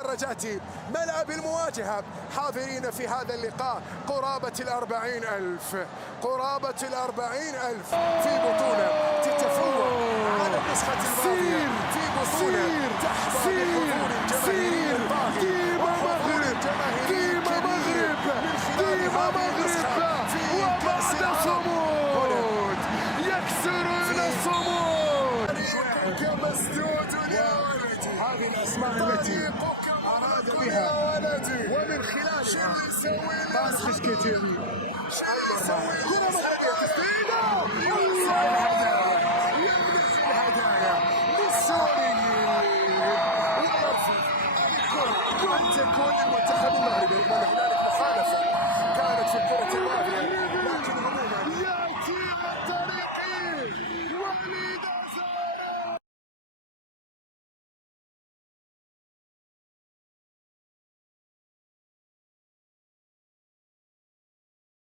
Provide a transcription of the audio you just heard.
مدرجات ملعب المواجهة حاضرين في هذا اللقاء قرابة 40,000 في بطولة تتفوق على النسخة الماضية، في بطولة تحظى بحضور جماهيري طاغي وحضور جماهيري كبير من خلال هذه النسخة في كأس العالم. يكسرون الصمود. مسدود يا ولدي، هذه الأسماء التي أراد بها ومن خلال باس بسكتيري كرة مسؤولية تسديدة الهدايا للسوريين قد تكون المنتخب المغربي رغم هنالك مخالفة كانت في الكرة الماضية، لكن عموما